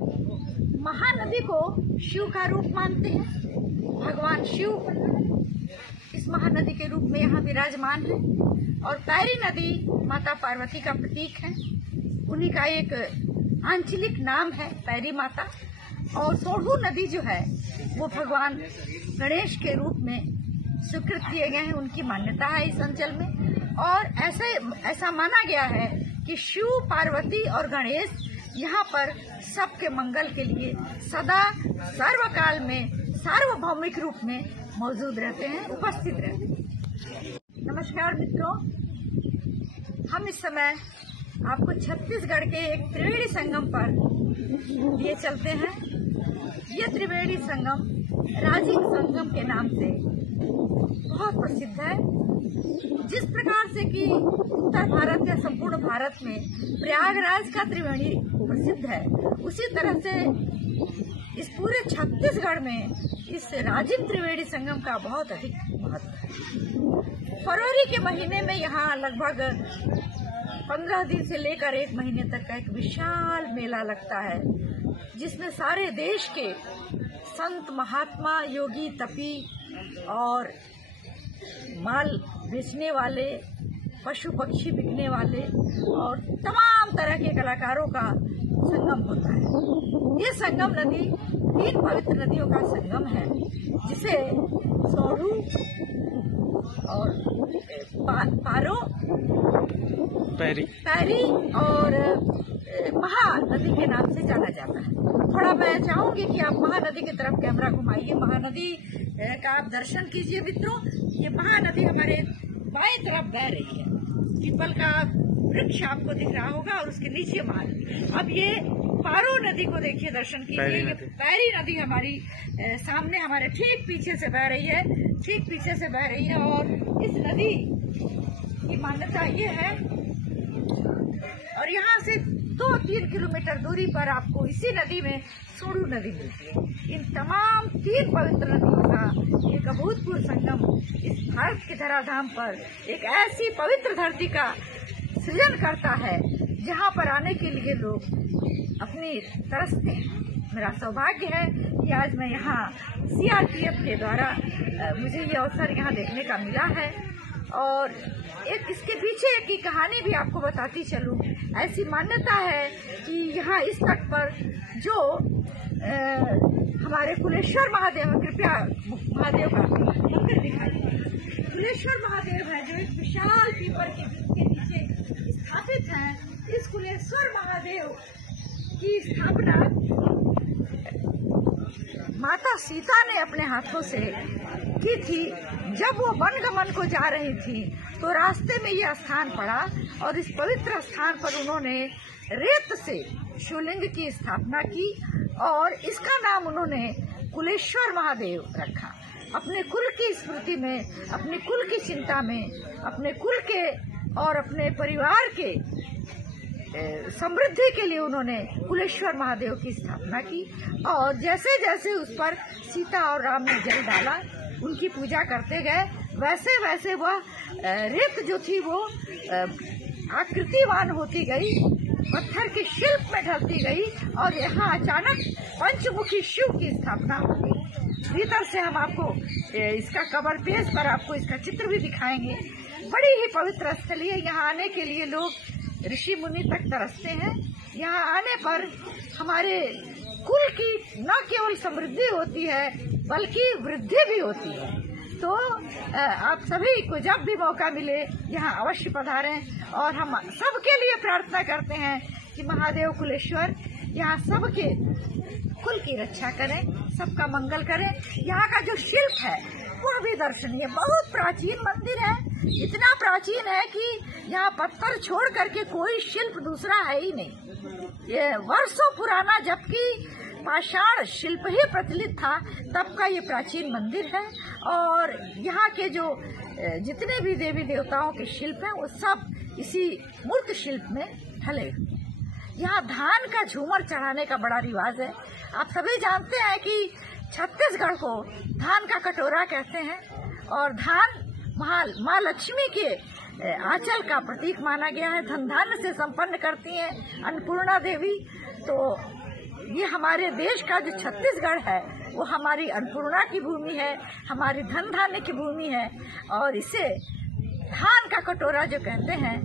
महानदी को शिव का रूप मानते हैं। भगवान शिव इस महानदी के रूप में यहाँ विराजमान है और पैरी नदी माता पार्वती का प्रतीक है। उन्हीं का एक आंचलिक नाम है पैरी माता। और सोढ़ू नदी जो है वो भगवान गणेश के रूप में स्वीकृत किए गए हैं, उनकी मान्यता है इस अंचल में। और ऐसा माना गया है कि शिव, पार्वती और गणेश यहाँ पर सबके मंगल के लिए सदा सर्वकाल में सार्वभौमिक रूप में मौजूद रहते हैं, उपस्थित रहते हैं। नमस्कार मित्रों, हम इस समय आपको छत्तीसगढ़ के एक त्रिवेणी संगम पर लिए चलते हैं। ये त्रिवेणी संगम राजिम संगम के नाम से बहुत प्रसिद्ध है। जिस प्रकार से कि उत्तर भारत या संपूर्ण भारत में प्रयागराज का त्रिवेणी प्रसिद्ध है, उसी तरह से इस पूरे छत्तीसगढ़ में इस राजिम त्रिवेणी संगम का बहुत अधिक महत्व है। फरवरी के महीने में यहाँ लगभग 15 दिन से लेकर 1 महीने तक का एक विशाल मेला लगता है, जिसमें सारे देश के संत, महात्मा, योगी, तपी और माल बेचने वाले, पशु पक्षी बिकने वाले और तमाम तरह के कलाकारों का संगम होता है। ये संगम नदी 3 पवित्र नदियों का संगम है, जिसे सोढ़ू और पारो, पैरी और महानदी के नाम से जाना जाता है। थोड़ा मैं चाहूंगी कि आप महानदी की तरफ कैमरा घुमाइए, महानदी का आप दर्शन कीजिए मित्रों। ये महानदी हमारे बाएं तरफ बह रही है, पीपल का वृक्ष आपको दिख रहा होगा और उसके नीचे महानदी। अब ये पारो नदी को देखिए, दर्शन कीजिए। ये पैरी नदी हमारी सामने हमारे ठीक पीछे से बह रही है, ठीक पीछे से बह रही है। और इस नदी की मान्यता ये है, और यहाँ से 2-3 किलोमीटर दूरी पर आपको इसी नदी में सोढ़ू नदी मिलती है। इन तमाम 3 पवित्र नदियों का एक अभूतपूर्व संगम इस भारत के धराधाम पर एक ऐसी पवित्र धरती का सृजन करता है, जहाँ पर आने के लिए लोग अपनी तरसते हैं। मेरा सौभाग्य है कि आज मैं यहाँ CRPF के द्वारा मुझे ये अवसर यहाँ देखने का मिला है। और एक इसके पीछे की कहानी भी आपको बताती चलूं। ऐसी मान्यता है कि यहाँ इस तट पर जो हमारे कुलेश्वर महादेव, कृपया महादेव का मंदिर दिखाई, कुलेश्वर महादेव है जो एक विशाल पीपल के नीचे स्थापित है। इस कुलेश्वर महादेव की स्थापना माता सीता ने अपने हाथों से की थी। जब वो वनगमन को जा रही थी तो रास्ते में ये स्थान पड़ा और इस पवित्र स्थान पर उन्होंने रेत से शिवलिंग की स्थापना की और इसका नाम उन्होंने कुलेश्वर महादेव रखा। अपने कुल की स्मृति में, अपने कुल की चिंता में, अपने कुल के और अपने परिवार के समृद्धि के लिए उन्होंने कुलेश्वर महादेव की स्थापना की। और जैसे जैसे उस पर सीता और राम ने जल डाला, उनकी पूजा करते गए, वैसे वैसे वह रेत जो थी वो आकृतिवान होती गई, पत्थर के शिल्प में ढलती गई और यहाँ अचानक पंचमुखी शिव की स्थापना हो गई। भीतर से हम आपको इसका कवर पेज पर आपको इसका चित्र भी दिखाएंगे। बड़ी ही पवित्र स्थल है। यहाँ आने के लिए लोग ऋषि मुनि तक तरसते हैं। यहाँ आने पर हमारे कुल की न केवल समृद्धि होती है बल्कि वृद्धि भी होती है। तो आप सभी को जब भी मौका मिले यहाँ अवश्य पधारें। और हम सबके लिए प्रार्थना करते हैं कि महादेव कुलेश्वर यहाँ सबके कुल की रक्षा करें, सबका मंगल करें। यहाँ का जो शिल्प है वह भी दर्शनीय, बहुत प्राचीन मंदिर है। इतना प्राचीन है कि यहाँ पत्थर छोड़ करके कोई शिल्प दूसरा है ही नहीं। ये वर्षों पुराना, जबकि पाषाण शिल्प ही प्रचलित था, तब का ये प्राचीन मंदिर है। और यहाँ के जो जितने भी देवी देवताओं के शिल्प हैं वो सब इसी मूर्त शिल्प में ढले हुए। यहाँ धान का झूमर चढ़ाने का बड़ा रिवाज है। आप सभी जानते हैं कि छत्तीसगढ़ को धान का कटोरा कहते हैं और धान माँ लक्ष्मी के आंचल का प्रतीक माना गया है। धन धान्य से संपन्न करती हैं अन्नपूर्णा देवी। तो ये हमारे देश का जो छत्तीसगढ़ है वो हमारी अन्नपूर्णा की भूमि है, हमारी धन धान्य की भूमि है। और इसे धान का कटोरा जो कहते हैं,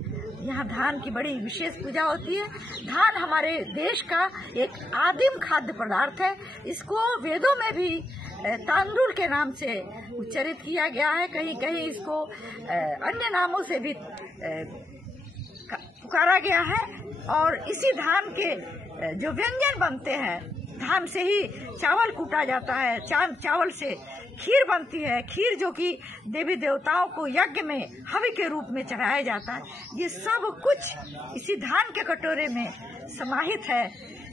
यहाँ धान की बड़ी विशेष पूजा होती है। धान हमारे देश का एक आदिम खाद्य पदार्थ है। इसको वेदों में भी तांदुल के नाम से उच्चारित किया गया है, कहीं कहीं इसको अन्य नामों से भी पुकारा गया है। और इसी धान के जो व्यंजन बनते हैं, धान से ही चावल कूटा जाता है, चावल से खीर बनती है, खीर जो कि देवी देवताओं को यज्ञ में हवि के रूप में चढ़ाया जाता है। ये सब कुछ इसी धान के कटोरे में समाहित है।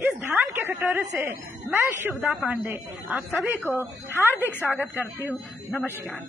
इस धान के कटोरे से मैं शुभदा पांडे आप सभी को हार्दिक स्वागत करती हूँ। नमस्कार।